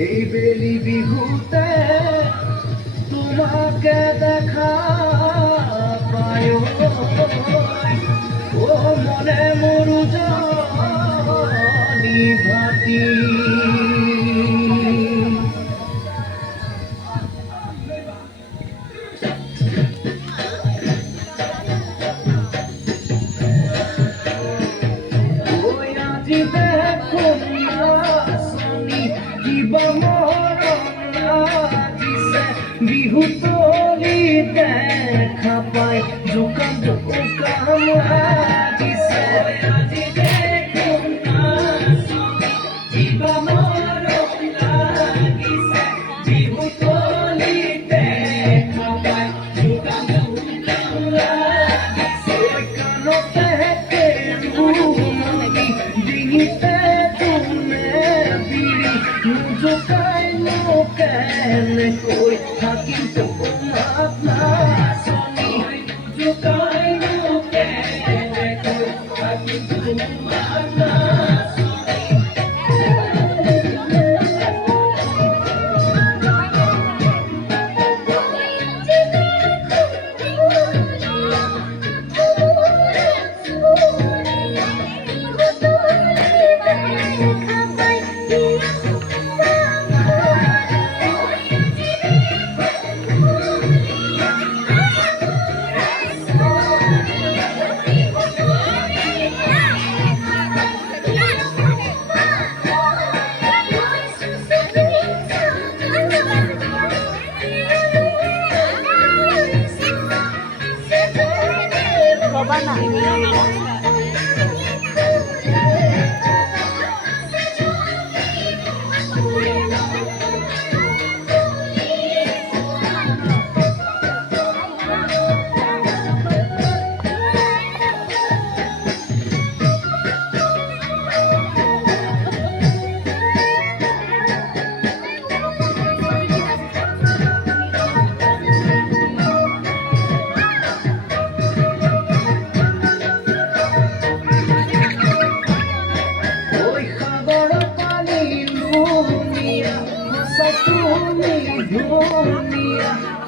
এই বেলি বিহুতে তোমাকে দেখা পায় ও মনে মোৰ জানি ভাতি ওই আজি দেখোন নাচনি কিবা মৰম লাগিছে বিহু তলি দেখা পাই জোকাম জোকাম লাগিছে আজি দেখোন নাচনি কিবা মৰম লাগিছে বিহু তলি দেখা পাই জোকাম জোকাম লাগিছে কাণতে ডিঙিতে তুমি বিড়ি জোকাই কেনেকৈ থাকিম তোমাক নাচনি জোকাই কেনেকৈ থাকিম তোমাক নাচনি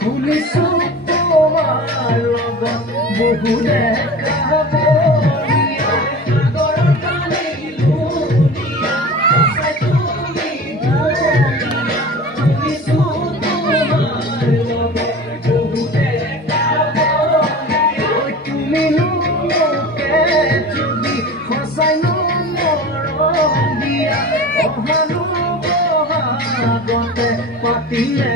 শুনিছো তোমাৰ লগত বহু দেখা বলিয়া সাগৰৰ পানী লুনিয়া তুমি ধুনীয়া শুনিছো তোমাৰ লগত বহু দেখা বলিয়া তুমিনো মোকে যদি সঁচাই মৰম দিয়া অহানো বহাগতে পাতিলে